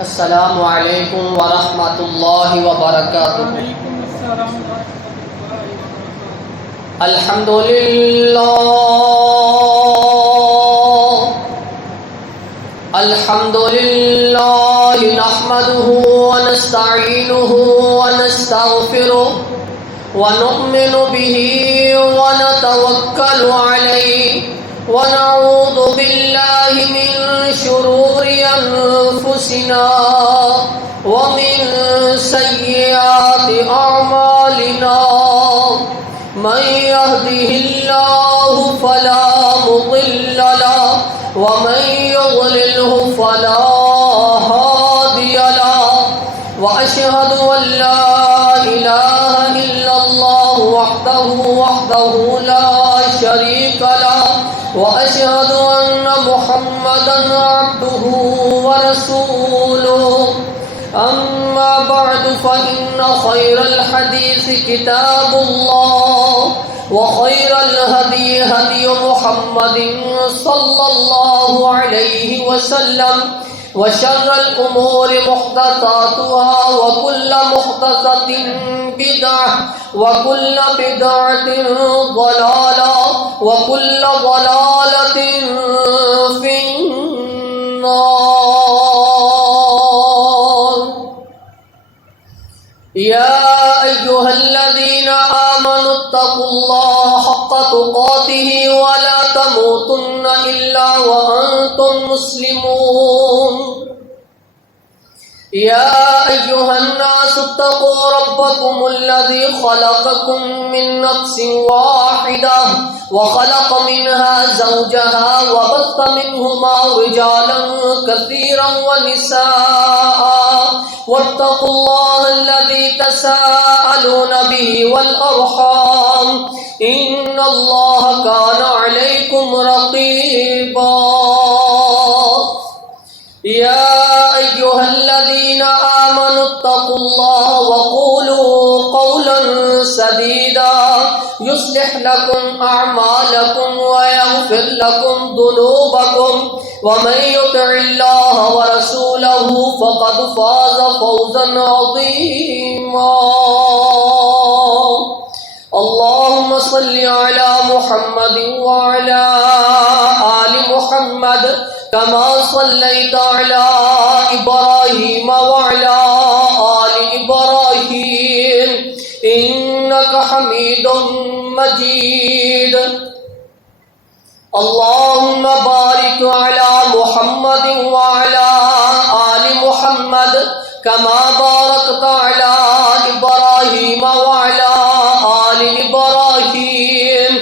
السلام علیکم ورحمۃ اللہ وبرکاتہ۔ وعلیکم السلام ورحمۃ اللہ وبرکاتہ۔ الحمدللہ نحمدہ ونستعینہ ونستغفرہ ونؤمن بہ ونتوکل علیہ ونعوذ باللہ من شرور انفسنا ومن سیئات اعمالنا، من يهده الله فلا مضل له ومن يضلله فلا هادي له، واشهد ان لا اله الا الله وحده لا شريك له، واشهد ان محمدا عبده ورسوله، اما بعد فان خير الحديث كتاب الله، وخير الهدي هدي محمد صلى الله عليه وسلم، وشر الأمور محدثاتها وكل محدثة بدعة وكل بدعة ضلالة وكل ضلالة في النار۔ يا أيها الذين آمنوا اتقوا الله حق تقاته ولا تموتن إلا وأنتم مسلمون۔ يا أيها الناس اتقوا ربكم الذي خلقكم من نفس واحدة وخلق منها زوجها وبث منهما رجالا كثيرا ونساء، واتقوا الله الذي تساءلون به والأرحام إن الله كان عليكم رقيبا۔ يا أيها الذين آمنوا اتقوا الله وقولوا قولا سديدا يصلح لكم أعمالكم ويغفر لكم ذنوبكم، ومن يطع الله ورسوله فقد فاز فوزا عظيما۔ اللهم صل على محمد وعلى آل محمد كما صليت على إبراهيم وعلى آل إبراهيم إنك حميد مجيد۔ اللهم بارك على محمد وعلى آل محمد كما باركت على إبراهيم وعلى آل إبراهيم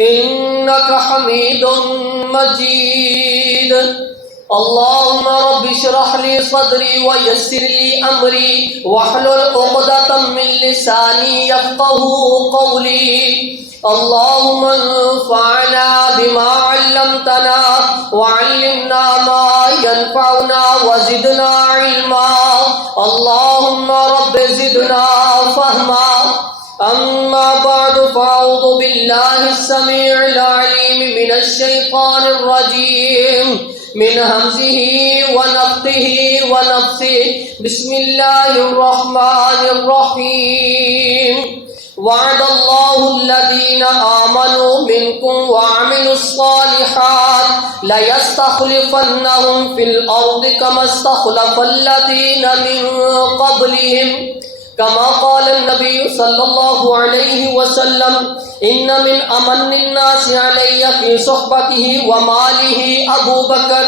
إنك حميد مجيد۔ اللهم رب اشرح لي صدري ويسر لي أمري واحلل عقدة من لساني يفقهوا قولي۔ اللهم انفعنا بما علمتنا وعلمنا ما ينفعنا وزدنا علما، اللهم رب زدنا فهما۔ أما بعد فأعوذ بالله السميع العليم من الشيطان الرجيم من همزه ونفخه ونفثه، بسم الله الرحمن الرحيم۔ وعد الله الذين آمنوا منكم وعملوا الصالحات ليستخلفنهم في الأرض كما استخلف الذين من قبلهم، كما قال النبي صلى الله عليه وسلم إن من أمن الناس علي في صحبته وماله أبو بكر،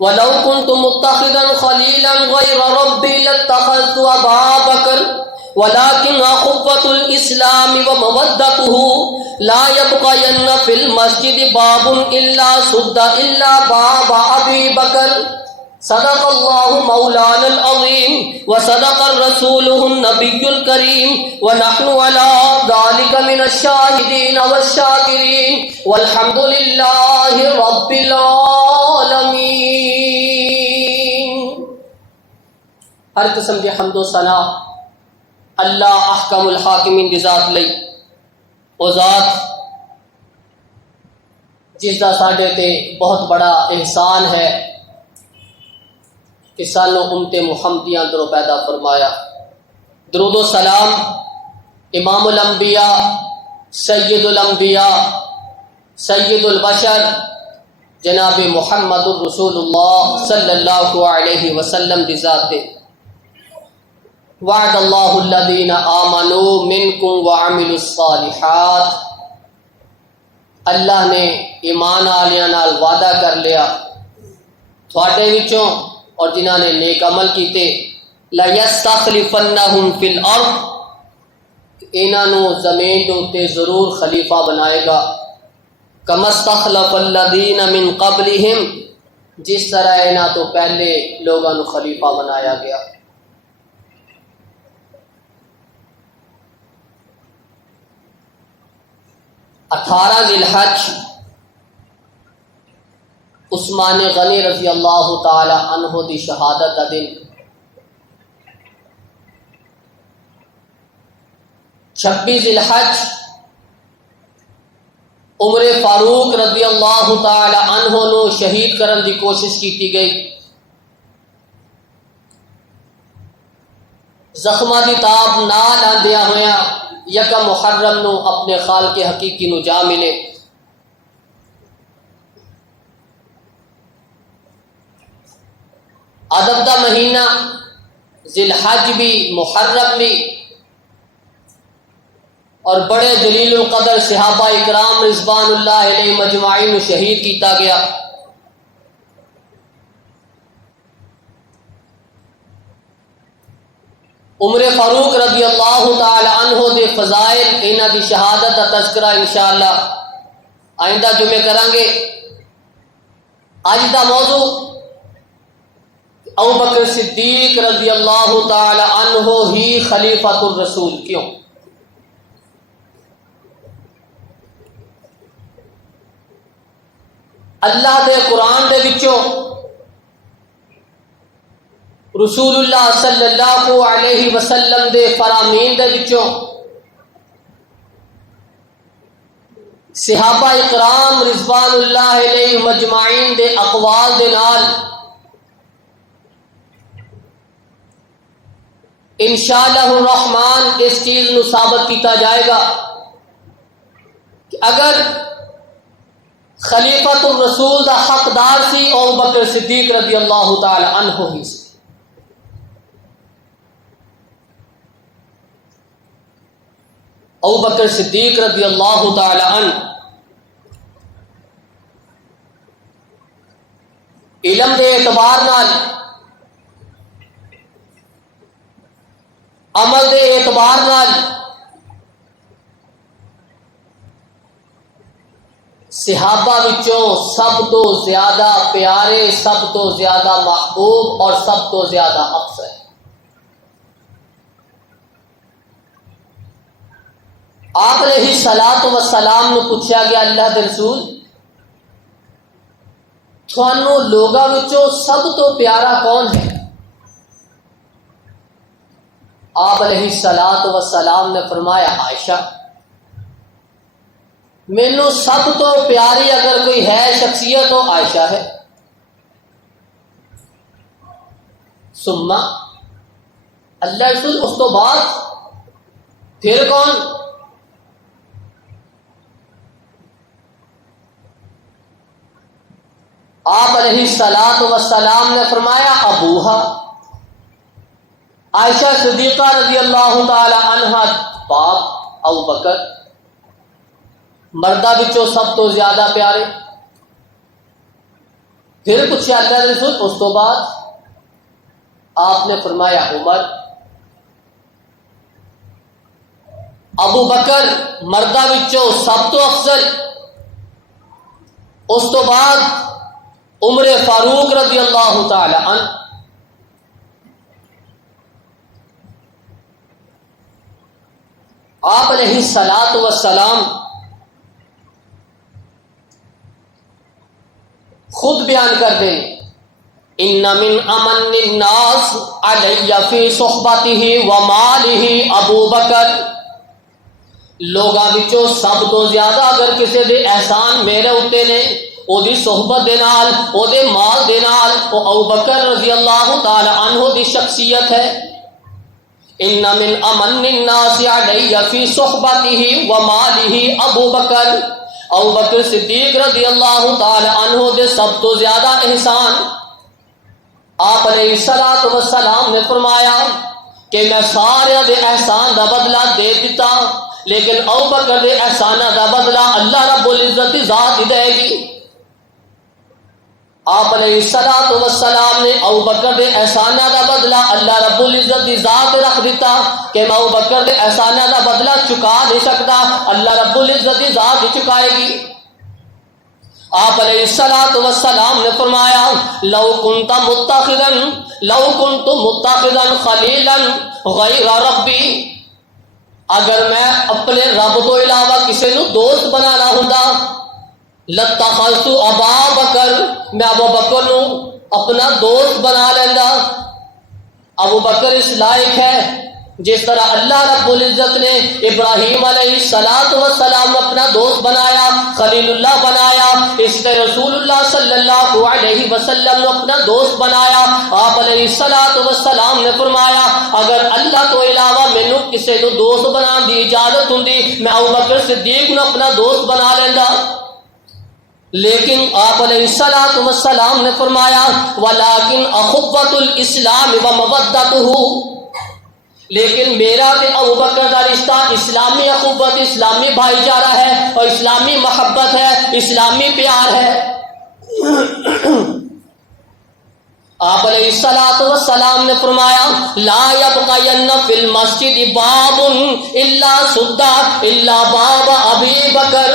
ولو كنت متخذا خليلا غير ربي لاتخذت أبا بكر، ولكن أخوة الإسلام ومودته لا يبقين في المسجد باب إلا سد إلا باب أبي بكر۔ صدق الله مولانا العظيم وصدق رسوله النبي الكريم، ونحن على ذلك من الشاهدين والشاكرين، والحمد لله رب العالمين۔ ہر قسم کے حمد و ثنا اللہ احکم الحاکمین دی ذات لئی، او ذات جس دا ساڈے تے بہت بڑا احسان ہے کہ سانو امت محمدیاں درو پیدا فرمایا۔ درود و سلام امام الانبیاء، سید الانبیاء، سید البشر جناب محمد الرسول اللہ صلی اللہ علیہ وسلم دی ذات دے۔ وعد اللہ الذین آمنوا منکم وعملوا الصالحات، اللہ نے ایمان والیاں نال وعدہ کر لیا تھوڑے وچوں اور جنہاں نے نیک عمل کیتے، لَيَسْتَخْلِفَنَّهُمْ فِي الْأَرْضِ، انہاں نو زمین دے اوتے ضرور خلیفہ بنائے گا، كَمَا اسْتَخْلَفَ الَّذِينَ مِن قَبْلِهِمْ، جس طرح انہاں تو پہلے لوگاں نو خلیفہ بنایا گیا۔ 18 ذی الحج عثمان غنی رضی اللہ تعالی عنہ دی شہادت کا دن۔ 26 ذی الحج عمر فاروق رضی اللہ تعالی عنہ نو شہید کرن دی کوشش کی گئی، زخماں دی تاب نال آندیاں ہویاں یکم محرم نو اپنے خالق حقیقی نو جا ملے۔ ادب دا مہینہ ذی الحج بھی محرم بھی، اور بڑے جلیل القدر صحابہ اکرام رضوان اللہ علیہ مجمعین نو شہید کیتا گیا۔ عمر فاروق رضی اللہ تعالی عنہ دے فضائل، انہاں دی شہادت کا تذکرہ انشاءاللہ آئندہ جمعے کریں گے۔ آج دا موضوع ابو بکر صدیق رضی اللہ تعالی عنہ ہی خلیفۃ الرسول کیوں؟ اللہ دے قرآن دے وچوں رسول اللہ صلی اللہ علیہ وسلم دے فرامین دے وچوں صحابہ اکرام رضوان اللہ علیہ مجمعین دے اقوال دے نال انشاءاللہ الرحمن اس چیز نو ثابت کیتا جائے گا کہ اگر خلیفۃ الرسول دا حقدار سی ابو بکر صدیق رضی اللہ تعالی عنہ ہی سی۔ ابو بکر صدیق رضی اللہ تعالی عنہ علم دے اعتبار نال، عمل دے اعتبار نال صحابہ وچوں سب تو زیادہ پیارے، سب تو زیادہ محبوب اور سب تو زیادہ افضل۔ آپ علیہ الصلوۃ والسلام نو پوچھا گیا اللہ دے رسول تھانوں لوگاں وچوں سب تو پیارا کون ہے؟ آپ علیہ الصلوۃ والسلام نے فرمایا عائشہ۔ مینوں سب تو پیاری اگر کوئی ہے شخصیت تو عائشہ ہے۔ ثم اللہ رسول اس تو بعد پھر کون؟ آپ علیہ الصلوۃ والسلام نے فرمایا ابوہا، عائشہ صدیقہ رضی اللہ تعالی عنہا باپ ابو بکر، مردہ بچوں سب تو زیادہ پیارے۔ پھر پوچھا اللہ رسول اس تو بعد؟ آپ نے فرمایا عمر۔ ابو بکر مردہ بچوں سب تو افضل، اس تو بعد عمر فاروق رضی اللہ تعالی عنہ۔ آپ علیہ الصلوۃ والسلام خود بیان کر دیں ان من امن الناس علی فی صحبتہ ومالہ ابو بکر، لوگاں وچوں سب تو زیادہ اگر کسی دے احسان میرے اوتے نے ਉਹਦੀ ਸਹਬਤ ਦੇ ਨਾਲ, ਉਹਦੇ ਮਾਲ ਦੇ ਨਾਲ, ਉਹ ਅਬੂ ਬਕਰ ਰਜ਼ੀ ਅੱਲਾਹੁ ਤਾਲਾ ਅਨਹੂ ਦੀ ਸ਼ਖਸੀਅਤ ਹੈ। ਇਨ ਮਿਨ ਅਮਨ الناس علیہ فی صحبتہ و مالہ ابو بکر، ابو بکر صدیق رضی اللہ تعالی عنہ دے سب تو زیادہ احسان، آپ علیہ الصلوۃ والسلام نے فرمایا کہ میں سارے دے احسان دا بدلہ دے دیتا، لیکن ابو بکر دے احسان دا بدلہ اللہ رب العزت دی ذات ہی دے گی۔ آپ علیہ الصلوۃ والسلام نے ابو بکر دے احسانہ دا بدلہ اللہ رب العزت دی ذات رکھ دیتا کہ میں ابو بکر دے احسانہ دا بدلہ چکا نہیں سکتا، اللہ رب العزت دی ذات ہی چکائے گی۔ آپ علیہ الصلوۃ والسلام نے فرمایا لو کنت متخذا خلیلا غیر ربی، اگر میں اپنے رب تو علاوہ کسی نو دوست بنانا ہوندا، لَاتَّخَذْتُ أَبَا بَكْرَ، میں ابو بکر نو اپنا دوست بنا لیندا۔ ابو بکر اس لائق ہے جس طرح اللہ رب العزت نے ابراہیم علیہ السلام اپنا دوست بنایا، خلیل اللہ بنایا، اس طرح رسول اللہ صلی اللہ علیہ وسلم نے اپنا دوست بنایا۔ آپ علیہ السلام نے فرمایا اگر اللہ تو علاوہ مینوں کسی نو دوست بنان دی اجازت ہوندی میں ابو بکر صدیق نو اپنا دوست بنا لیندا، لیکن آپ علیہ السلام نے فرمایا وَلَٰكِنْ أَخُوَّةُ الْإِسْلَامِ وَمَوَدَّتُهُ، لیکن میرا تے ابو بکر کا رشتہ اسلامی اخوت، اسلامی بھائی چارہ ہے اور اسلامی محبت ہے، اسلامی پیار ہے۔ آپ علیہ السلام نے فرمایا لا يبقين في المسجد باب الا سد الا باب ابی بکر،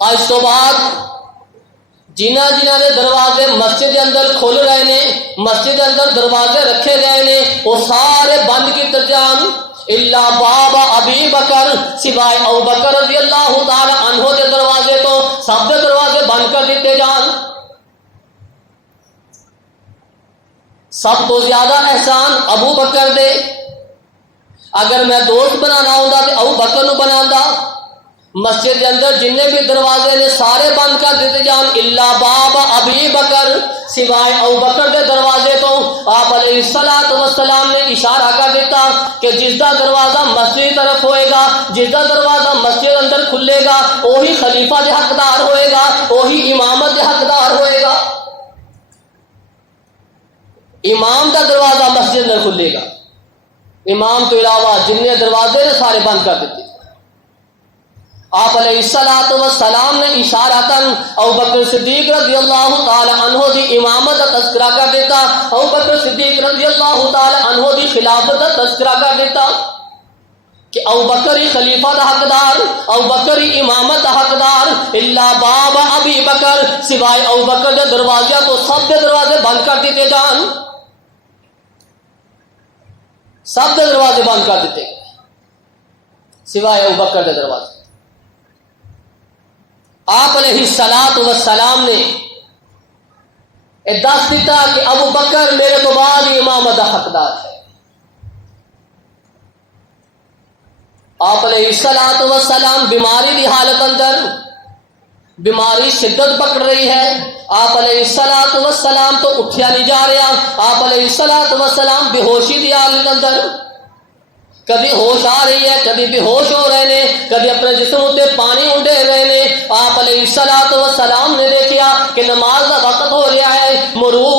آج تو بعد جنہ دے دروازے مسجد کے اندر کھل رہے نے، مسجد کے اندر دروازے رکھے گئے نے، وہ سارے بند کیتے جان، الا باب ابی بکر، سوائے ابو بکر رضی اللہ تعالی عنہ کے دروازے تو سب کے دروازے بند کر دیتے جان۔ سب تو زیادہ احسان ابو بکر دے، اگر میں دوست بنانا ہوندا تے ابو بکر نو بناوندا۔ مسجد کے اندر جننے بھی دروازے نے سارے بند کر دیتے جان، الا باب ابی بکر، سوائے ابو بکر کے دروازے تو۔ آپ علیہ السلام نے اشارہ کر دیتا کہ جس کا دروازہ مسجد کی طرف ہوئے گا، جس کا دروازہ مسجد اندر کھلے گا، وہی خلیفہ کے حقدار ہوئے گا، وہی امامت کے حقدار ہوئے گا۔ امام کا دروازہ مسجد اندر کھلے گا، امام تو علاوہ جننے دروازے نے سارے بند کر دیتے۔ آپ علیہ السلام نے اشارتاً ابو بکر صدیق رضی اللہ تعالی عنہ دی امامت کا تذکرہ کر دیتا، ابو بکر صدیق رضی اللہ تعالی عنہ دی خلافت کا تذکرہ کر دیتا کہ ابو بکر ہی خلیفہ کا حقدار، ابو بکر ہی امامت کا حقدار، الا باب ابی بکر، سوائے ابو بکر کے دروازے تو سب کے دروازے بند کر دیتے جان، سب کے دروازے بند کر دیتے سوائے ابو بکر کے دروازے۔ آپ علیہ السلام نے دس دیتا کہ ابو بکر میرے تو بعد ہی امامت کا حقدار ہے۔ آپ علیہ السلام بیماری کی حالت اندر، بیماری شدت پکڑ رہی ہے، آپ علیہ السلام تو اٹھیا نہیں جا رہا، آپ علیہ السلام بے ہوشی کی حالت اندر، کدی ہوش آ رہی ہے، کدی بے ہوش ہو رہے ہیں، کدی اپنے جسم اتنے پانی اڈے رہے ہیں۔ آپ علیہ السلام نے دیکھا کہ نماز کا وقت ہو رہا ہے، مرو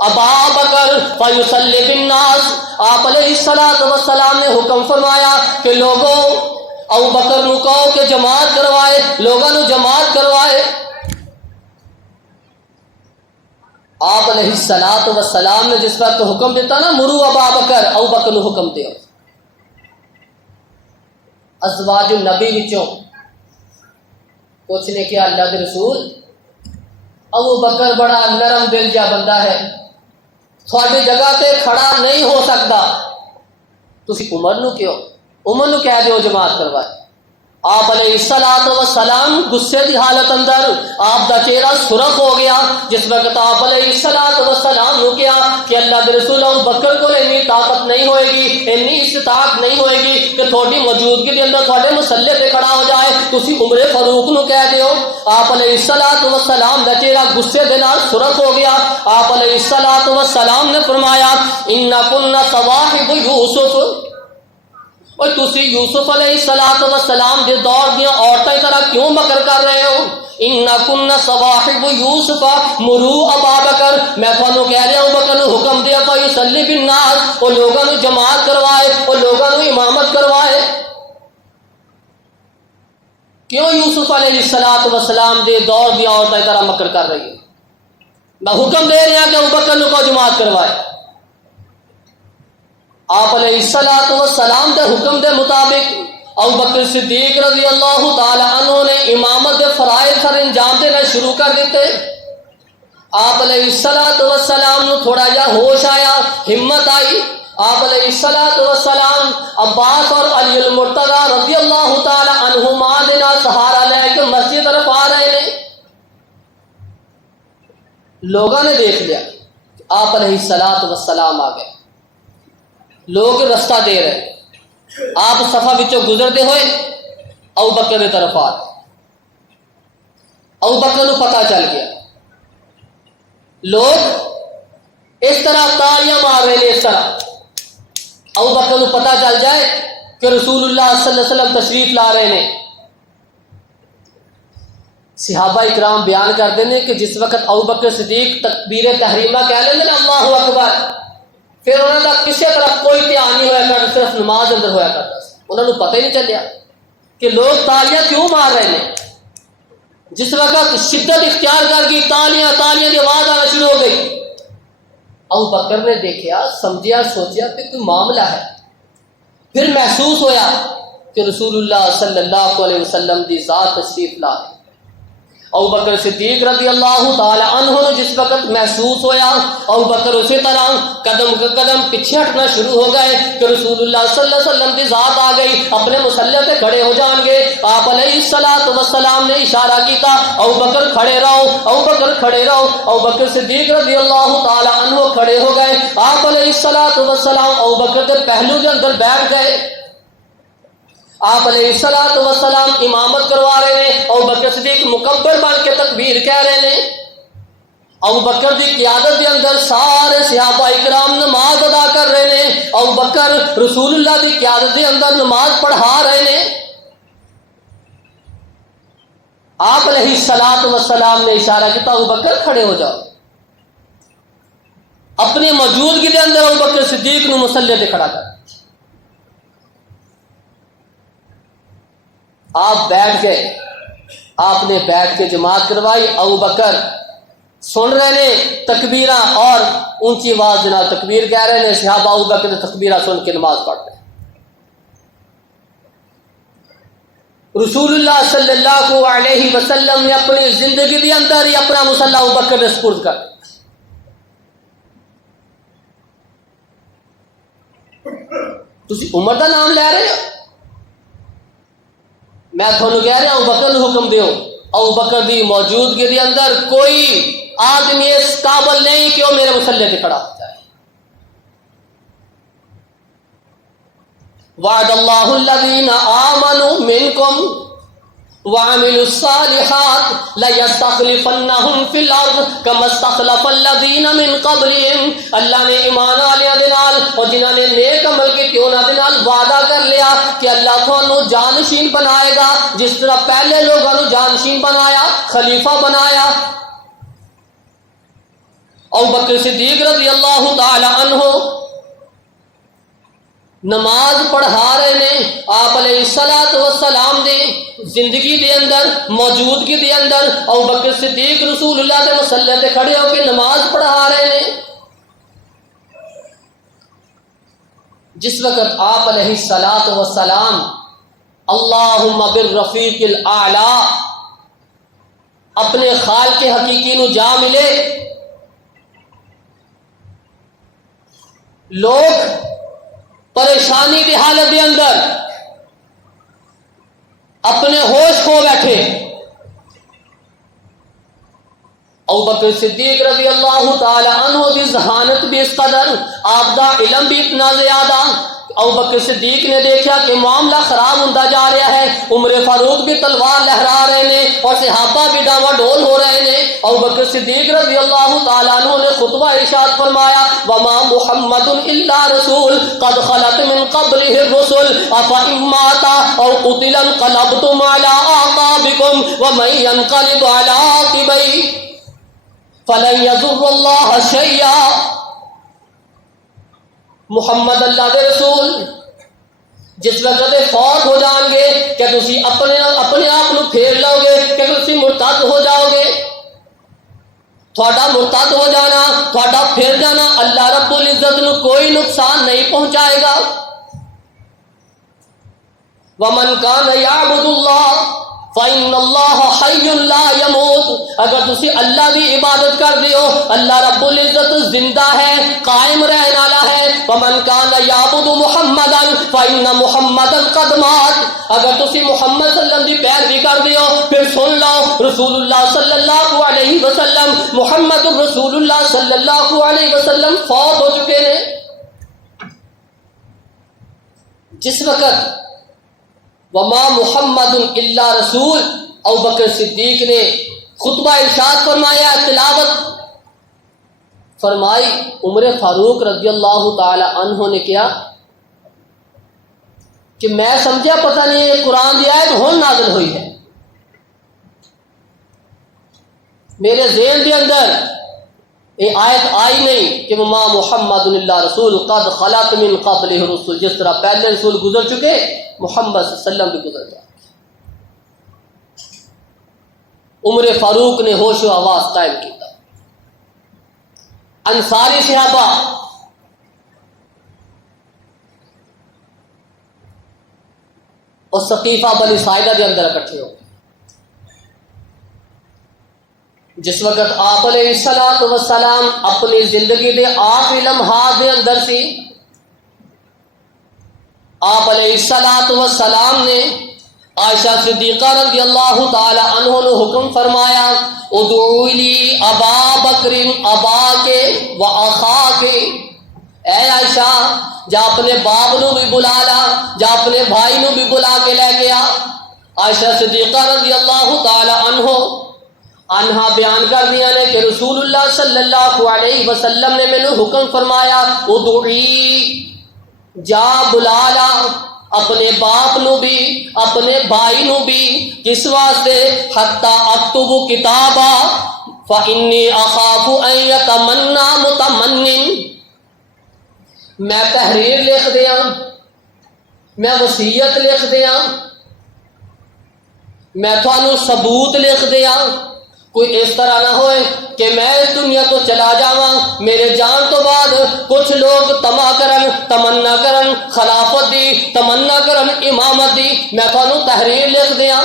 ابا بکر فیصلی بالناس، آپ علیہ السلام نے حکم فرمایا کہ لوگوں ابو بکر نو کہو کہ جماعت کروائے، لوگوں نو جماعت کروائے۔ آپ علیہ السلام نے جس وقت حکم دیتا نا مرو ابا بکر، ابو بکر نو حکم دیا۔ ازواج النبی وچوں کچھ نے کیا اللہ کے رسول ابو بکر بڑا نرم دل جا بندہ ہے، تھوڑی جگہ تے کھڑا نہیں ہو سکتا، تسی عمر نو کیوں، عمر نو کہہ دیو جماعت کروائے۔ آپ علیہ الصلوۃ والسلام غصے کی حالت اندر آپ دا چہرہ سرخ ہو گیا. جس وقت آپ علیہ الصلوۃ والسلام نے کیا کہ اللہ کے رسول ابو بکر کو اتنی طاقت نہیں ہوئے گی، اتنی استطاعت نہیں ہوئے گی کہ تھوڑی موجودگی کے اندر تھوڑے مسلح پہ کھڑا ہو جائے، تسی عمر فاروق نو کہہ دیو. آپ علیہ الصلوۃ والسلام دا چہرہ غصے دے نال سرخ ہو گیا. آپ علیہ الصلوۃ والسلام نے فرمایا ان کنا صواحب یوسف، اور تسی یوسف علیہ الصلوۃ والسلام دے دور دیا عورتیں طرح کیوں مکر کر رہے ہو؟ ان کن صواحب یوسف مرو ابا بکر، میں تھانوں کہہ رہا ہوں بکر حکم دیا فیصلی بالناس، اور لوگوں نے جماعت کروائے اور لوگوں نے امامت کروائے. کیوں یوسف علیہ الصلوۃ والسلام دے دور دیا عورتیں طرح مکر کر رہی ہے؟ میں حکم دے رہا کہ ابو بکر کو جماعت کروائے. آپ علیہ الصلوۃ والسلام کے حکم کے مطابق ابو بکر صدیق رضی اللہ تعالی عنہ نے امامت کے فرائض سر انجام دینا شروع کر دیتے. آپ علیہ الصلوۃ والسلام نے تھوڑا جا ہوش آیا، ہمت آئی. آپ علیہ الصلوۃ والسلام عباس اور علی المرتضی رضی اللہ تعالی عنہما دے نال سہارا لے کے مسجد طرف آ رہے ہیں. لوگوں نے دیکھ لیا آپ علیہ الصلوۃ والسلام آ گئے، لوگ رستہ دے رہے. آپ صفا وچوں گزرتے ہوئے ابو بکر کی طرف آ رہے. ابو بکر کو پتہ چل گیا، لوگ اس طرح تالیاں مار رہے ہیں. اس طرح ابو بکر کو پتہ چل جائے کہ رسول اللہ صلی اللہ علیہ وسلم تشریف لا رہے ہیں. صحابہ اکرام بیان کرتے ہیں کہ جس وقت ابو بکر صدیق تکبیر تحریمہ کہہ لیں گے اللہ اکبر، پھر انہوں کا کسی طرح کوئی دھیان نہیں ہوا کرتا، صرف نماز اندر ہوا کرتا. انہوں نے پتہ ہی نہیں چلیا کہ لوگ تالیاں کیوں مار رہے ہیں. جس وقت شدت اختیار کر گئی، تالیاں تالیاں کی آواز آنا شروع ہو گئی. ابو بکر نے دیکھا، سمجھا، سوچا کہ کوئی معاملہ ہے. پھر محسوس ہویا کہ رسول اللہ صلی اللہ علیہ وسلم کی ذات تشریف لا ہے. ابو بکر صدیق رضی اللہ تعالی عنہ نے جس وقت محسوس ہویا، ابو بکر اسی طرح قدم قدم پیچھے ہٹنا شروع ہو گئے کہ رسول اللہ صلی اللہ علیہ وسلم کی ذات آ گئی، اپنے مسلح پہ کھڑے ہو جان گے. آپ علیہ الصلوۃ والسلام نے اشارہ کیتا ابو بکر کھڑے رہو، ابو بکر کھڑے رہو. ابو بکر صدیق رضی اللہ تعالی عنہ کھڑے ہو گئے. آپ علیہ الصلوۃ والسلام ابو بکر کے پہلو کے اندر بیٹھ گئے. آپ علیہ الصلوۃ والسلام امامت کروا رہے ہیں. ابو بکر صدیق مکبر بن کے تکبیر کہہ رہے ہیں. ابو بکر کی قیادت کے اندر سارے صحابہ اکرام نماز ادا کر رہے ہیں. ابو بکر رسول اللہ کی قیادت کے اندر نماز پڑھا رہے ہیں. آپ علیہ الصلوۃ والسلام نے اشارہ کیا ابو بکر کھڑے ہو جاؤ. اپنی موجودگی کے اندر ابو بکر صدیق نے مسلح پہ کھڑا کر. آپ بیٹھ گئے، آپ نے بیٹھ کے جماعت کروائی. ابو بکر سن رہے ہیں تکبیراں اور اونچی آواز جناب تکبیر کہہ رہے ہیں. صحابہ ابو بکر تکبیراں سن کے نماز پڑھ رہے ہیں. رسول اللہ صلی اللہ علیہ وسلم نے اپنی زندگی کے اندر ہی اپنا مصلی ابو بکر نے سپرد کر. تسی عمر کا نام لے رہے ہو، میں تھانوں کہہ رہا ہوں ابو بکر کو حکم دیو. ابو بکر کی موجودگی کے اندر کوئی آدمی اس قابل نہیں کہ وہ میرے مسلح پہ کھڑا ہو جائے. وعد اللہ الذین آمنوا منکم وعملوا الصالحات لیستخلفنہم فی الارض کما استخلف الذین من قبلہم. اللہ نے ایمان والوں دے نال اور جنہاں نے نیک عمل کیتے انہاں دے نال وعدہ کر لیا کہ اللہ تھانوں جانشین بنائے گا جس طرح پہلے لوگوں کو جانشین بنایا، خلیفہ بنایا. ابو بکر صدیق رضی اللہ تعالی عنہ نماز پڑھا رہے ہیں. آپ علیہ الصلوۃ والسلام دی زندگی دے اندر، موجودگی دے اندر ابو بکر صدیق رسول اللہ کے مصلی تے کھڑے ہو کے نماز پڑھا رہے ہیں. جس وقت آپ علیہ الصلوۃ والسلام اللہم بالرفیق الاعلی اپنے خالق حقیقی نو جا ملے، لوگ پریشانی کی حالت کے اندر اپنے ہوش کھو بیٹھے. ابو بکر صدیق رضی اللہ تعالی عنہ کی ذہانت بھی اس قدر، آپ دا علم بھی اتنا زیادہ. ابو بکر صدیق نے دیکھا کہ معاملہ خراب ہوتا جا رہا ہے. عمر فاروق بھی تلوار لہرا رہے ہیں اور صحابہ بھی ڈاما ڈول ہو رہے ہیں. ابو بکر صدیق رضی اللہ تعالیٰ عنہ نے خطبہ ارشاد فرمایا وما محمد الا رسول قد خلت من قبله الرسل افإن مات او قتل انقلبتم على اعقابكم ومن ينقلب على عقبيه فلن يضر الله شيئا. محمد اللہ دے رسول جس وقت فوت ہو جان گے کہ تسی اپنے آپ کو پھیر لو گے کہ تسی مرتد ہو جاؤ گے. تھوڑا مرتد ہو جانا، تھوڑا پھر جانا اللہ رب العزت نو کوئی نقصان نہیں پہنچائے گا. ومن کان یعبد اللہ فإن اللہ حی لا یموت. اگر تسی اللہ دی عبادت کر دیو اللہ رب العزت زندہ ہے، قائم رہنے والا ہے. ومن کان یعبد محمدا فإن محمدا قد مات. اگر تسی محمد صلی اللہ علیہ وسلم دی پیروی کر دیو پھر سن لو رسول اللہ صلی اللہ علیہ وسلم محمد رسول اللہ صلی اللہ علیہ وسلم فوت ہو چکے ہیں. جس وقت وما محمد الا رسول ابو بکر صدیق نے خطبہ ارشاد فرمایا، تلاوت فرمائی. عمر فاروق رضی اللہ تعالی عنہ نے کیا کہ میں سمجھا پتہ نہیں یہ قرآن کی آیت ہون نازل ہوئی ہے. میرے ذہن کے اندر یہ آیت آئی نہیں کہ وما محمد الا رسول قد خلت من قبلہ الرسل. جس طرح پہلے رسول گزر چکے محمد صلی اللہ علیہ وسلم بھی گزر جائے. عمر فاروق نے ہوش و حواس قائم کیا. انصاری صحابہ اور ثقیفہ بنی ساعدہ کے اندر اکٹھے ہو گئے. جس وقت آپ علیہ الصلوۃ والسلام اپنی زندگی کے آخری لمحات کے اندر سی، آپ علیہ الصلوۃ والسلام نے عائشہ صدیقہ رضی اللہ تعالی عنہ نے حکم فرمایا ادعو لی ابا بکر ابا کے و اخا کے. اے عائشہ جا اپنے باپ نو بھی بلا لا، جا اپنے بھائی نو بھی بلا کے لے کے آ. عائشہ صدیقہ رضی اللہ تعالی عنہا بیان کر دیا نے کہ رسول اللہ صلی اللہ علیہ وسلم نے میں نے حکم فرمایا ادعی جا بلا لا اپنے باپ نو بھی اپنے بھائی نو بھی. کس واسطے؟ حتی اکتب کتابا فانی اخاف ان یتمنی متمن. میں تحریر لکھ دیا، میں وصیت لکھ دیا، میں تھانوں ثبوت لکھ دیا. کوئی اس طرح نہ ہوئے کہ میں اس دنیا تو چلا جاواں میرے جان تو بعد کچھ لوگ تما کرن تمنا کرن خلافت دی، تمنا کرن امامت دی. میں تھانوں تحریر لکھ دیا.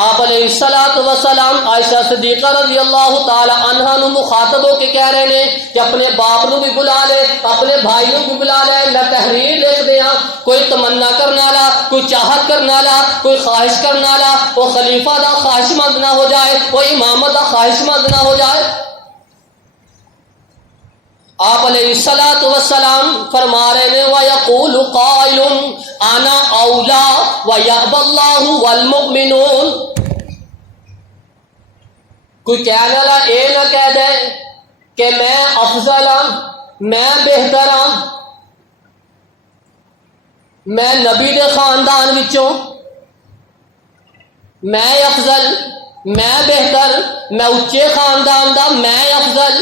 آپ علیہ الصلوۃ والسلام عائشہ صدیقہ رضی اللہ تعالی عنہا نو مخاطب ہو کے کہہ رہے ہیں کہ اپنے باپ نو بھی بلا لے، اپنے بھائی نو بھی بلا لے. میں تحریر لکھ دیا. کوئی تمنا کرنے والا، کوئی چاہت کرنے والا، کوئی خواہش کرنے والا وہ خلیفہ دا خواہش مند نہ ہو جائے، وہ امامت دا خواہش مند نہ ہو جائے. آپ علیہ الصلوۃ والسلام فرما رہے ہیں وَيَقُولُ قَائِلٌ أَنَا أَوْلَىٰ وَيَأْبَى اللَّهُ وَالْمُؤْمِنُونَ. کوئی کہنے والا اے نہ کہہ دے کہ میں افضل ہوں، میں بہتر ہوں، میں نبی دے خاندان وچوں، میں افضل، میں بہتر، میں اچے خاندان دا، میں افضل.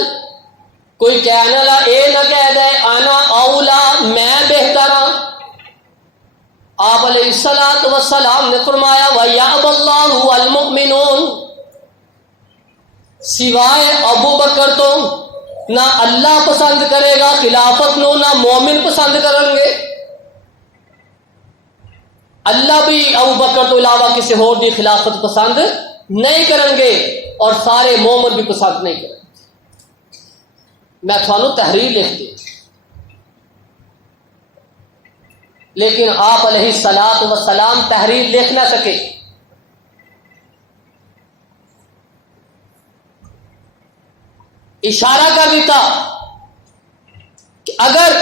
کوئی کہنے والا اے نہ کہہ دے انا اولا میں بہتر ہوں. آپ علیہ الصلوۃ والسلام نے فرمایا وَيَأْبَى اللَّهُ وَالْمُؤْمِنُونَ. سوائے ابو بکر تو نہ اللہ پسند کرے گا خلافت نو، نہ مومن پسند کریں گے. اللہ بھی ابو بکر تو علاوہ کسی اور دی خلافت پسند نہیں کریں گے اور سارے مومن بھی پسند نہیں کریں گے. میں تھانوں تحریر لکھ دی. لیکن آپ علیہ الصلوۃ والسلام تحریر لکھ نہ سکے. اشارہ کر دیتا کہ اگر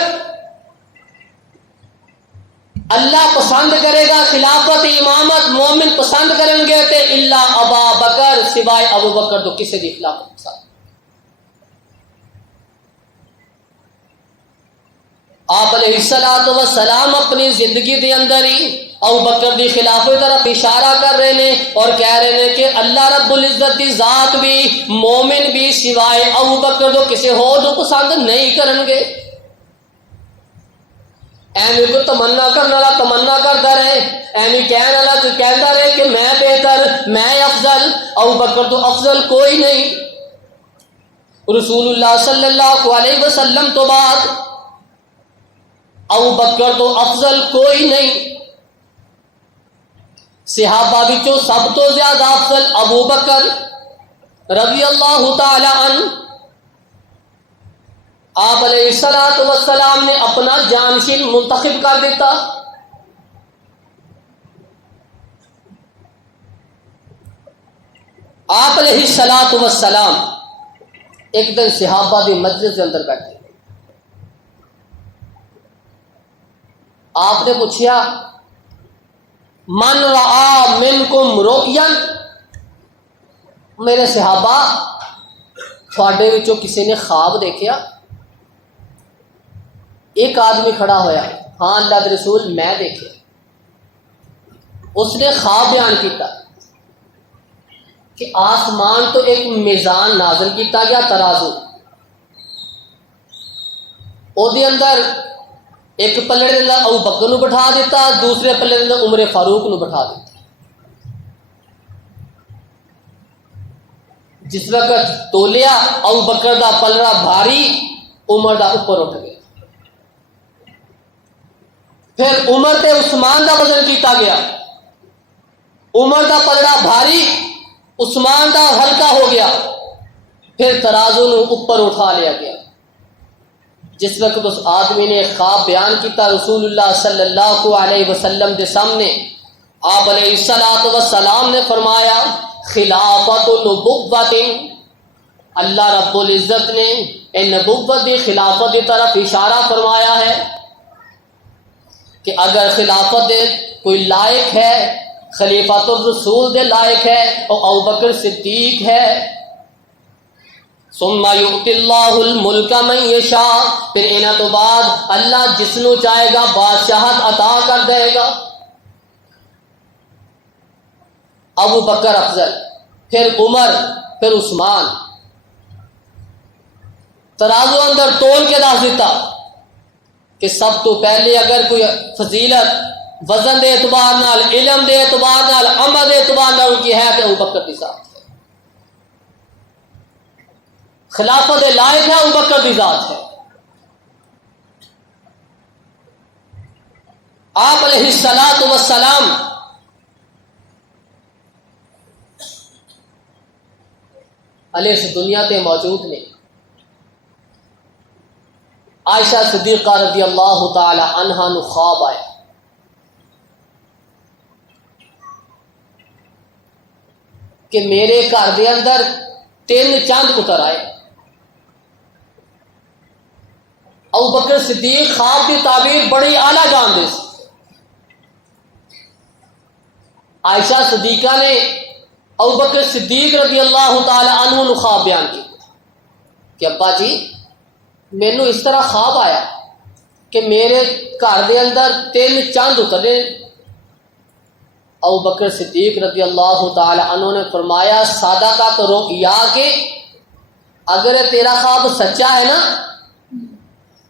اللہ پسند کرے گا خلافت امامت مومن پسند کریں گے تو الا ابا بکر، سوائے ابو بکر تو کسی دی خلافت پسند. آپ علیہ الصلوۃ والسلام اپنی زندگی دے اندر ہی ابو بکر دی خلافت طرف اشارہ کر رہے ہیں اور کہہ رہے ہیں کہ اللہ رب العزت دی ذات بھی مومن بھی سوائے ابو بکر تو کسی ہور کو پسند نہیں کریں گے. ایویں کو تمنا کرنے والا تمنا کرتا رہے، ایویں کہنے والا تو کہتا رہے کہ میں بہتر، میں افضل، ابو بکر تو افضل کوئی نہیں. رسول اللہ صلی اللہ علیہ وسلم تو بعد ابو بکر تو افضل کوئی نہیں. صحابہ وچوں سب تو زیادہ افضل ابو بکر رضی اللہ تعالی عنہ. آپ علیہ الصلوۃ والسلام نے اپنا جانشین منتخب کر دیتا. آپ علیہ الصلوۃ والسلام ایک دن صحابہ دی مجلس کے اندر بیٹھے. آپ نے پوچھا من رآ منکم رؤیا، میرے صحابہ تھوڑے وچوں کسی نے خواب دیکھا؟ ایک آدمی کھڑا ہویا، ہاں اللہ کے رسول میں دیکھے. اس نے خواب بیان کیتا کہ آسمان تو ایک میزان نازل کیتا گیا، ترازو، او دے اندر ایک پلڑے دے اندر ابو بکر نو بٹھا دیتا، دوسرے پلڑے دے اندر عمر فاروق نو بٹھا دیتا. جس وقت تولیا ابو بکر دا پلڑا بھاری، عمر دا اوپر اٹھ گیا. پھر عمر تے عثمان دا وزن کیتا گیا، عمر دا پلڑا بھاری، عثمان دا ہلکا ہو گیا. پھر ترازو نو اوپر اٹھا لیا گیا. جس وقت اس آدمی نے خواب بیان کیتا رسول اللہ صلی اللہ علیہ وسلم دے سامنے، آپ علیہ الصلوۃ والسلام نے فرمایا خلافت نبوت، اللہ رب العزت نے ان نبوت دی خلافت کی طرف اشارہ فرمایا ہے کہ اگر خلافت کوئی لائق ہے، خلیفۃ الرسول دے لائق ہے، اور ابو بکر صدیق ہے. ثم یؤتی اللہ الملک من یشاء، پھر انہاں تو بعد اللہ جس نو چاہے گا بادشاہت عطا کر دے گا. ابو بکر افضل، پھر عمر، پھر عثمان. ترازو اندر تول کے دس دیتا کہ سب تو پہلے اگر کوئی فضیلت وزن دے اعتبار نال، علم دے اعتبار نال، عمل دے اعتبار نال ان کی ہے کہ ابو بکر کی ذات ہے. خلافت لائق ہے، ابو بکر کی ذات ہے. آپ علیہ الصلوۃ والسلام علیہ اس دنیا تے موجود نے. عائشہ صدیقہ رضی اللہ تعالی عنہا نو خواب آیا کہ میرے گھر دے اندر 3 چاند پتر آئے. ابو بکر صدیق خواب کی تعبیر بڑی اعلیٰ جانتے تھے. عائشہ صدیقہ نے ابو بکر صدیق رضی اللہ تعالی عنہ نو خواب بیان کیا کہ ابا جی مینو اس طرح خواب آیا کہ میرے گھر دے اندر 3 چاند اترے. ابو بکر صدیق رضی اللہ تعالی عنہ نے فرمایا صادقت رؤیا کے اگر تیرا خواب سچا ہے نا،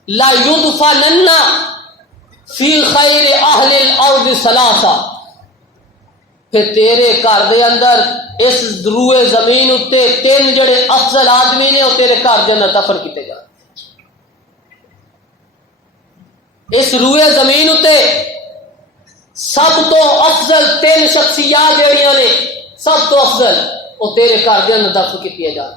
لا یدفنن فی خیر اہل الارض ثلاثہ، پھر تیرے گھر دے اندر اس روئے زمین اتے 3 جڑے افضل آدمی نے وہ تیرے گھر دے اندر دفن کیتے جائے. اس روئے زمین اتے سب تو افضل 3 شخصیات جڑیاں نے، سب تو افضل وہ تیرے گھر دے اندر دفن کیتے جائے.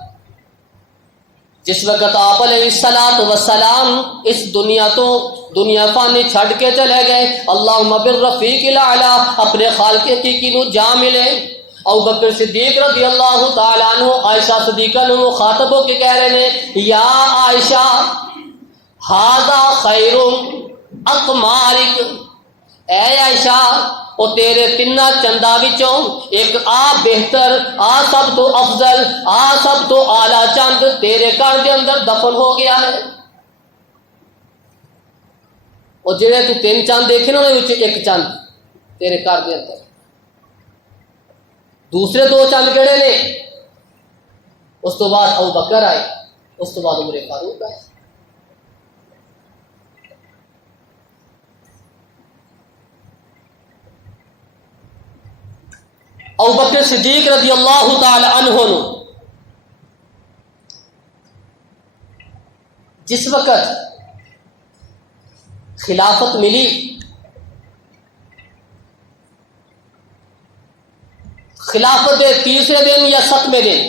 جس وقت آپ علیہ الصلوۃ والسلام اس دنیا تو دنیا فانی چھڑ کے چلے گئے، اللہم بالرفیق الاعلی، اپنے خالق حقیقی نو جا ملے۔ ابو بکر صدیق رضی اللہ تعالیٰ عنہ عائشہ صدیقہ نو مخاطب ہو کے کہہ رہے ہیں، یا عائشہ ھذا خیر اقمارک، اے عائشہ او تیرے تینہ چندہ وچوں ایک بہتر، سب تو افضل، سب تو اعلیٰ چند تیرے گھر دے اندر دفن ہو گیا ہے۔ اور جڑے تو 3 چند دیکھے نا انہاں وچ ایک چند تیرے گھر دے اندر، دوسرے 2 چند کہڑے نے؟ اس تو بعد ابو بکر آئے، اس تو بعد عمر فاروق آئے۔ ابو بکر صدیق رضی اللہ تعالی عنہ نو جس وقت خلافت ملی، خلافت کے تیسرے دن یا 7ویں دن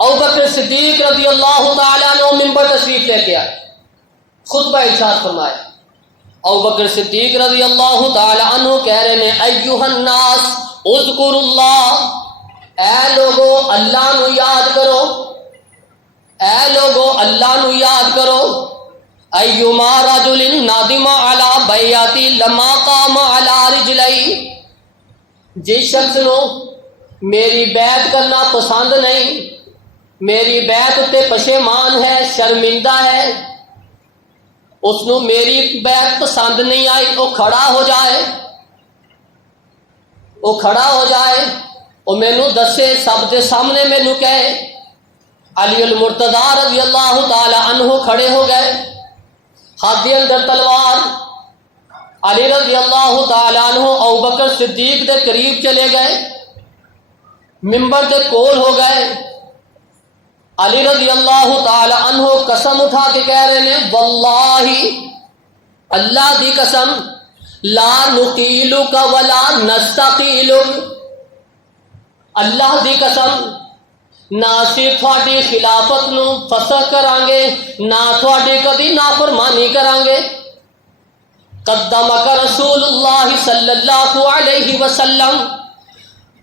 ابو بکر صدیق رضی اللہ تعالی عنہ منبر تشریف لے کے آئے، خطبہ ارشاد فرمایا۔ ابو بکر صدیق رضی اللہ تعالی عنہ کہہ رہے ہیں، ایھا الناس اذکروا اللہ، اے لوگو اللہ نو یاد کرو، اے لوگو اللہ نو یاد کرو، ایما رجل نادم علی بیعتی لما قام علی رجلی، جس شخص نو میری بیعت کرنا پسند نہیں، میری بیعت تے پشیمان ہے، شرمندہ ہے، اس نو میری بیعت پسند نہیں آئی، وہ کھڑا ہو جائے، وہ کھڑا ہو جائے، وہ مینو دسے، سب دے سامنے مینو کہے۔ علی المرتضی رضی اللہ تعالی عنہ کھڑے ہو گئے، ہاتھ دے اندر تلوار، علی رضی اللہ تعالی عنہ ابو بکر صدیق دے قریب چلے گئے، منبر دے کول ہو گئے۔ علی رضی اللہ تعالی عنہ قسم اٹھا کے کہہ رہے ہیں، واللہ اللہ دی قسم، لا نقیلک ولا نستقیلک، اللہ دی قسم نہ اسی تھوڑی خلافت نو فسخ کران گے، نہ تھوڑی کدی نافرمانی کران گے۔ قدمک رسول اللہ صلی اللہ علیہ وسلم،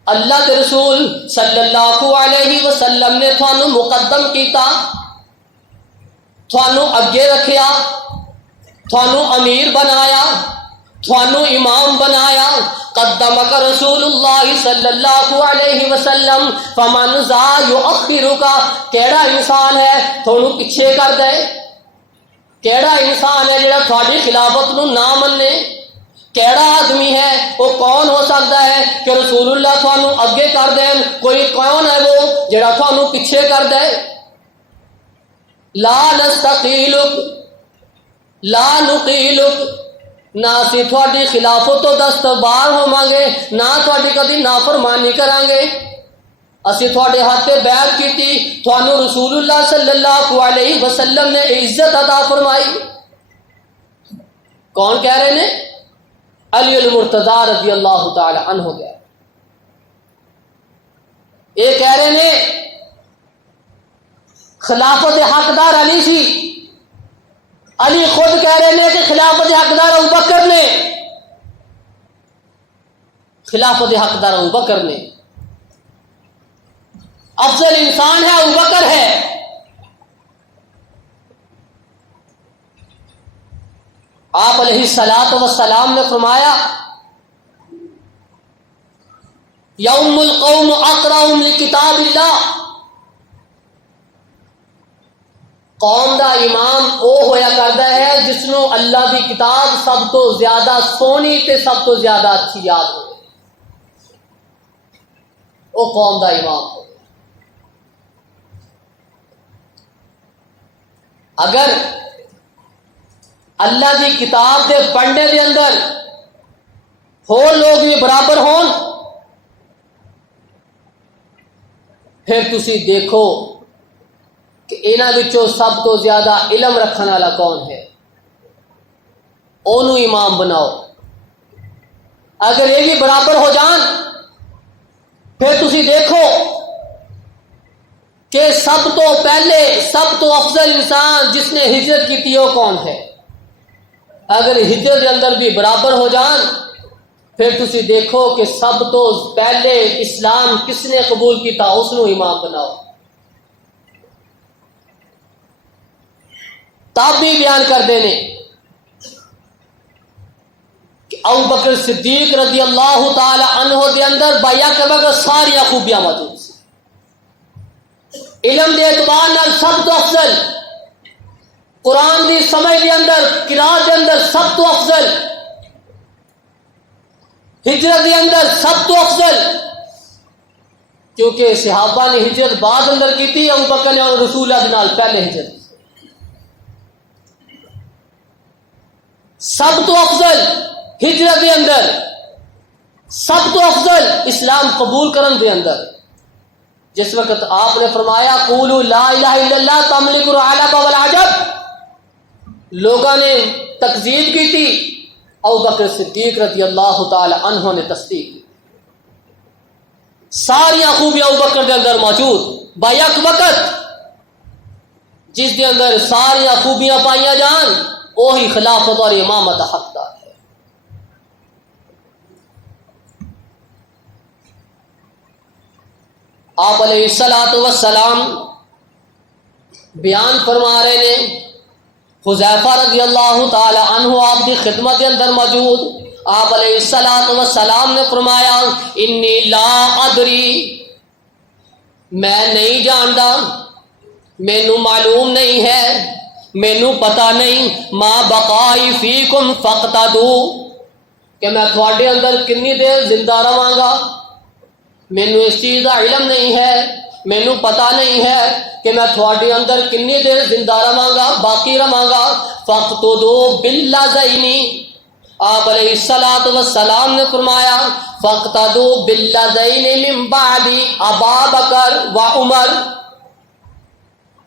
اللہ کے رسول صلی اللہ علیہ وسلم نے تھانو مقدم کیتا، تھانو اگے رکھیا، تھانو امیر بنایا، تھانو امام بنایا۔ قدمک رسول اللہ صلی اللہ علیہ وسلم، فمن ذا یؤخرک، کیڑا انسان ہے تھانو پیچھے کر دے؟ کیڑا انسان ہے جڑا تھوڑی خلافت نو نہ مننے؟ کیڑا آدمی ہے، وہ کون ہو سکتا ہے کہ رسول اللہ تھانو اگے کر دین؟ کوئی کون ہے وہ جڑا تھانو پیچھے کر دے؟ لا نستقیلک لا نقیلک، نہ اسی تھوڑی خلافت تو دستبار ہوواں گے، نہ تھوڑی کبھی نافرمانی کران گے۔ اسی تھوڑے ہاتھ بیعت کیتی، تھانو رسول اللہ صلی اللہ علیہ وسلم نے عزت عطا فرمائی۔ کون کہہ رہے ہیں؟ علی المرتضی رضی اللہ تعالی عنہ گیا، یہ کہہ رہے ہیں خلافت حقدار علی سی، علی خود کہہ رہے ہیں کہ خلافت حقدار ابو بکر نے، خلافت حقدار ابو بکر نے، افضل انسان ہے ابو بکر ہے۔ آپ علیہ الصلوۃ والسلام نے فرمایا، یوم القوم اقرأهم لکتاب اللہ، قوم دا امام او ہویا کرتا ہے جس نو اللہ دی کتاب سب تو زیادہ سونی تے سب تو زیادہ اچھی یاد ہو، او قوم دا امام ہو۔ اگر اللہ دی کتاب دے پڑھنے دے اندر ہو لوگ بھی برابر ہون، پھر تسی دیکھو کہ انہاں وچوں سب تو زیادہ علم رکھنے والا کون ہے، اونوں امام بناؤ۔ اگر یہ بھی برابر ہو جان، پھر تسی دیکھو کہ سب تو پہلے سب تو افضل انسان جس نے ہجرت کی تھی وہ کون ہے؟ اگر ہجرت کے اندر بھی برابر ہو جان پھر تسی دیکھو کہ سب تو پہلے اسلام کس نے قبول کیتا اس نو امام بناؤ. تب بھی بیان کر دینے کہ ابو بکر صدیق رضی اللہ تعالی عنہ دے اندر بیعت کے ساری خوبیاں موجود سی. علم دے اعتبار نال سب تو افضل، قرآن دی سمجھ دے اندر، قرات دے اندر سب تو افضل، ہجرت دے اندر سب تو افضل، کیونکہ صحابہ نے ہجرت بعد اندر کی تھی، ابو بکر نے اور رسول اللہ نال پہلے ہجرت. سب تو افضل ہجرت دے اندر، سب تو افضل اسلام قبول کرن دے اندر. جس وقت آپ نے فرمایا قولوا لا الہ الا اللہ تملک العرب والعجب، لوگوں نے تکذیب کی تھی، ابو بکر صدیق رضی اللہ تعالی عنہ نے تصدیق کی. ساری خوبیاں ابو بکر دے اندر موجود، بیک وقت جس دے اندر ساری خوبیاں پائیاں جان وہی خلافت اور امامت حقدار ہے. آپ علیہ الصلوۃ والسلام بیان فرما رہے نے، حذیفہ رضی اللہ تعالی عنہ آپ کی خدمت کے اندر موجود، آپ علیہ الصلوۃ والسلام نے فرمایا انی لا ادری، میں نہیں جانتا، مینوں معلوم نہیں ہے، مینوں پتہ نہیں، ما بقائی فیکم فاقتدوا، کہ میں تھوڑے اندر کنی دیر زندہ رہاں گا، مینوں اس چیز کا علم نہیں ہے، مینوں پتہ نہیں ہے کہ میں تھوڑے اندر کنی دیر زندہ رہاں گا، باقی رہاں گا. فاقتدوا باللذین، آپ علیہ الصلوۃ والسلام نے فرمایا فاقتدوا باللذین من بعد ابا بکر و عمر.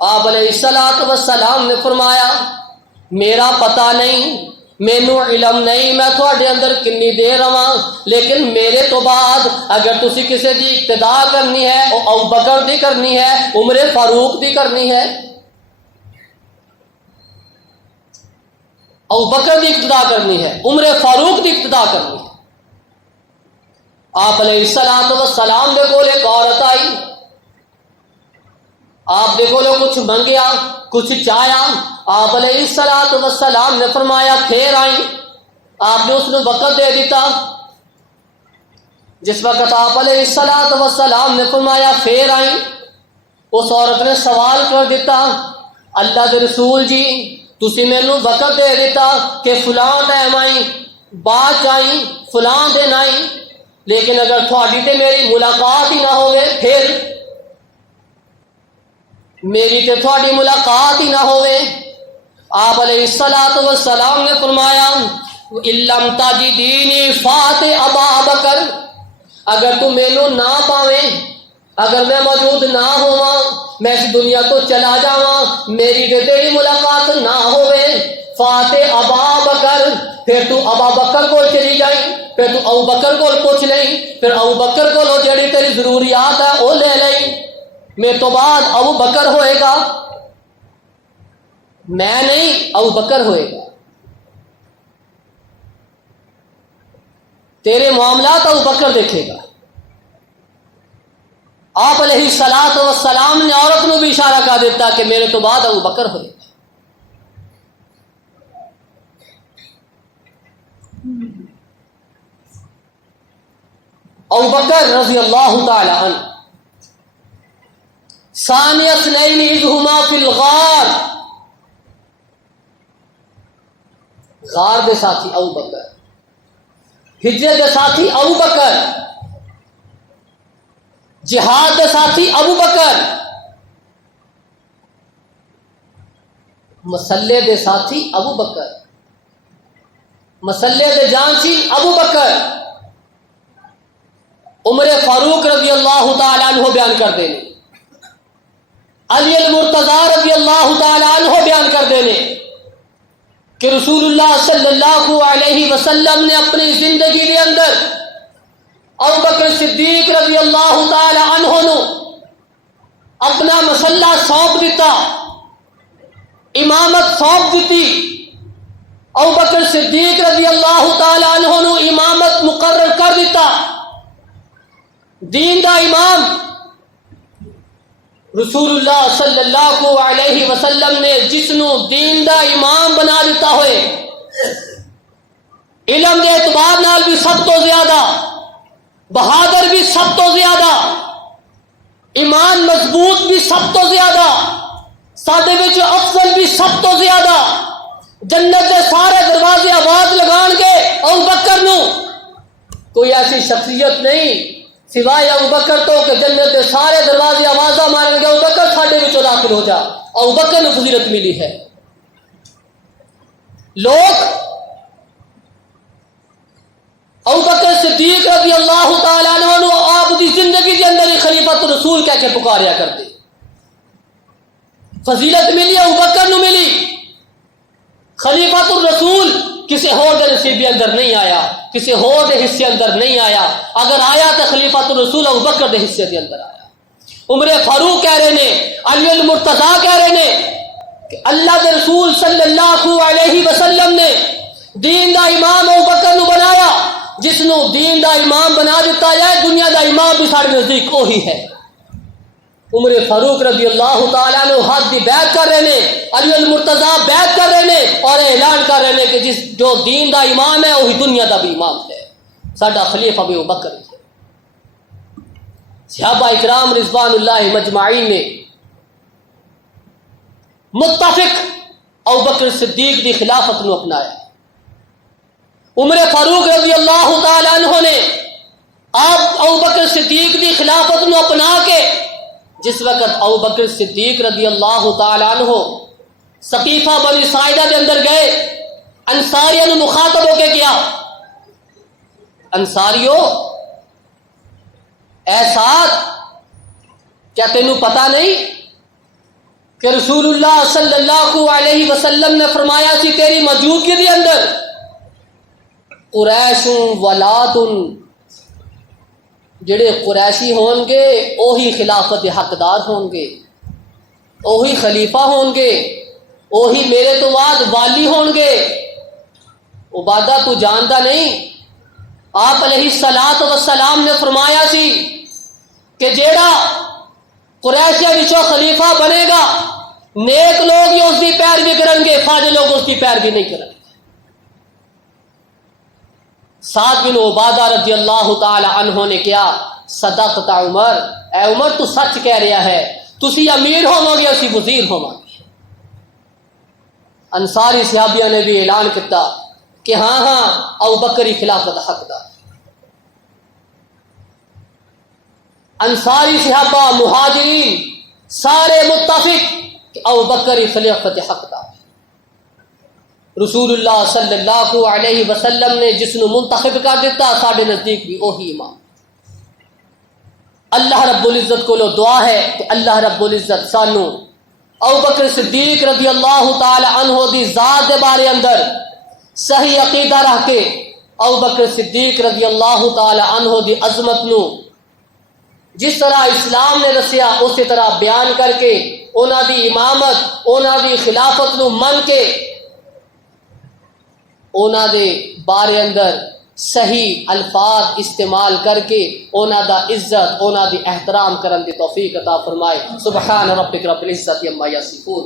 آپ علیہ الصلوۃ والسلام نے فرمایا میرا پتہ نہیں، مینوں علم نہیں میں تھوڑے اندر کنی دیر رہاں، لیکن میرے تو بعد اگر تسی کسی دی اقتدا کرنی ہے وہ ابو بکر دی کرنی ہے، عمر فاروق دی کرنی ہے، ابو بکر دی اقتدا کرنی ہے، عمر فاروق دی اقتدا کرنی ہے. آپ علیہ الصلوۃ والسلام دے کول ایک عورت آئی، آپ دے کولوں کچھ منگیا، کچھ چاہیا، آپ علیہ الصلوۃ والسلام نے فرمایا پھر آئی، آپ نے اس نے وقت دے دیتا. جس وقت آپ علیہ الصلوۃ والسلام نے فرمایا پھر آئی، اس عورت نے سوال کر دیتا اللہ کے رسول جی تسی مینوں وقت دے دیتا کہ فلاں ٹائم آئی، بعد آئی، فلاں دن آئی، لیکن اگر تھوڑی تے میری ملاقات ہی نہ ہوئے، پھر میری تے تھوڑی ملاقات ہی نہ ہوئے. آپ علیہ الصلوۃ والسلام نے فرمایا اِلَّمْ تَجِدِینِی فَاتِ ابا بکر، اگر تو مینوں نہ پاویں، اگر میں موجود نہ ہوا، میں اس دنیا تو چلا جاواں، میری تے تیری ملاقات نہ ہوئے، فاتِ ابا بکر، پھر تو ابا بکر کو چلی جائیں، پھر تو ابو بکر کو پوچھ لیں، پھر ابو بکر کو جڑی تیری ضروریات ہے وہ لے لیں، میرے تو بعد ابو بکر ہوئے گا، میں نہیں ابو بکر ہوئے گا. تیرے معاملات ابو بکر دیکھے گا. آپ علیہ الصلوۃ والسلام نے عورت کو بھی اشارہ کر دیتا کہ میرے تو بعد ابو بکر ہوئے گا. ابو بکر رضی اللہ تعالی عنہ ثانی اثنین اذ ہما فی الغار، غار دے ساتھی ابو بکر، ہجرت دے ساتھی ابو بکر، جہاد دے ساتھی ابو بکر، مسلے دے ساتھی ابو بکر، مسلے دے جانشین ابو بکر. عمر فاروق رضی اللہ تعالی عنہ بیان کر دینے، علی المرتضی رضی اللہ تعالی عنہ بیان کر دینے کہ رسول اللہ صلی اللہ علیہ وسلم نے اپنی زندگی کے اندر ابو بکر صدیق رضی اللہ تعالی عنہ نو اپنا مسلح سونپ دیتا، امامت سونپ دیتی، ابو بکر صدیق رضی اللہ تعالی عنہ نو امامت مقرر کر دیتا۔ دین دا امام رسول اللہ صلی اللہ علیہ وسلم نے جس نو دین دا امام بنا دیتا ہوئے، علم دے اعتبار نال بھی سب تو زیادہ، بہادر بھی سب تو زیادہ، ایمان مضبوط بھی سب تو زیادہ، سادے وچ افضل بھی سب تو زیادہ، جنت دے سارے دروازے آواز لگان گے ابو بکر نو، کوئی ایسی شخصیت نہیں سوائے ابو بکر تو کہ جنت دے سارے دروازے آوازاں مارن گے ابو بکر ساڈے وچوں داخل ہو جا۔ ابو بکر نو فضیلت ملی ہے۔ لوگ ابو بکر صدیق رضی اللہ تعالی عنہ نو آپ دی زندگی دے اندر خلیفۃ الرسول کہہ کے پکاریا کرتے، فضیلت ملی ابو بکر نو ملی۔ خلیفۃ الرسول کسی اور دے نصیب اندر نہیں آیا، کسی اور دے حصے اندر نہیں آیا، اگر آیا تو خلیفۃ الرسول ابو بکر دے حصے دے اندر آیا۔ عمر فاروق کہہ رہے نے، علی المرتضیٰ کہہ رہے نے کہ اللہ دے رسول صلی اللہ علیہ وسلم نے دین دا امام ابو بکر نو بنایا، جس نو دین دا امام بنا دیتا جائے دنیا دا امام بھی سارے نزدیک وہی ہے۔ عمر فاروق رضی اللہ تعالیٰ نے حد دی بیعت کر رہے ہیں، علی المرتضیٰ بیعت کر رہے ہیں اور اعلان کر رہے ہیں کہ جو دین دا امام ہے وہی دنیا دا بھی امام ہے، ساڈا خلیفہ بھی ابو بکر ہے۔ صحابہ اکرام رضوان اللہ مجمعین نے متفق ابو بکر صدیق دی خلافت نو اپنایا۔ عمر فاروق رضی اللہ تعالیٰ عنہ نے آپ ابو بکر صدیق دی خلافت نو اپنا کے جس وقت ابو بکر صدیق رضی اللہ تعالی عنہ سقیفہ بنی ساعدہ کے اندر گئے، انصاریوں نے مخاطب ہو کے کیا، انصاریو اے ساتھ کیا تینوں پتہ نہیں کہ رسول اللہ صلی اللہ علیہ وسلم نے فرمایا سی تیری موجودگی کے اندر قریش ولات، جڑے قریشی ہون گے وہی خلافت حقدار ہون گے، وہی خلیفہ ہون گے، وہی میرے تو بعد والی ہون گے۔ عبادہ تو جانتا نہیں، آپ علیہ الصلوۃ والسلام نے فرمایا سی کہ جیڑا قریشیاں وچوں خلیفہ بنے گا نیک لوگ ہی اس کی پیروی کریں گے، فاضل لوگ اس کی پیروی نہیں کریں گے۔ سعد بن عبادہ رضی اللہ تعالی عنہ نے کیا، صدقت عمر، اے عمر تو سچ کہہ رہا ہے، تسی امیر ہوو گے اسی وزیر ہوو گے۔ انصاری صحابیہ نے بھی اعلان کیا کہ ہاں ابو بکر خلافت حقدار۔ انصاری صحابہ مہاجرین سارے متفق کہ ابو بکر خلافت حقدار۔ رسول اللہ صلی اللہ علیہ وسلم نے جس نو منتخب کر دیتا ساڈے نزدیک بھی وہی امام۔ اللہ رب العزت کو دعا ہے کہ اللہ رب العزت سانو ابو بکر صدیق رضی اللہ تعالی عنہ دی ذات دے بارے اندر صحیح عقیدہ رکھ کے ابو بکر صدیق رضی اللہ تعالی عنہ دی عظمت نو جس طرح اسلام نے دسیا اسی طرح بیان کر کے انہاں دی امامت انہاں دی خلافت نو من کے اونا دے بارے اندر صحیح الفاظ استعمال کر کے اونا دا عزت اونا دی احترام کرن دی توفیق عطا فرمائے۔ سبحان ربک رب العزت عما یصفون۔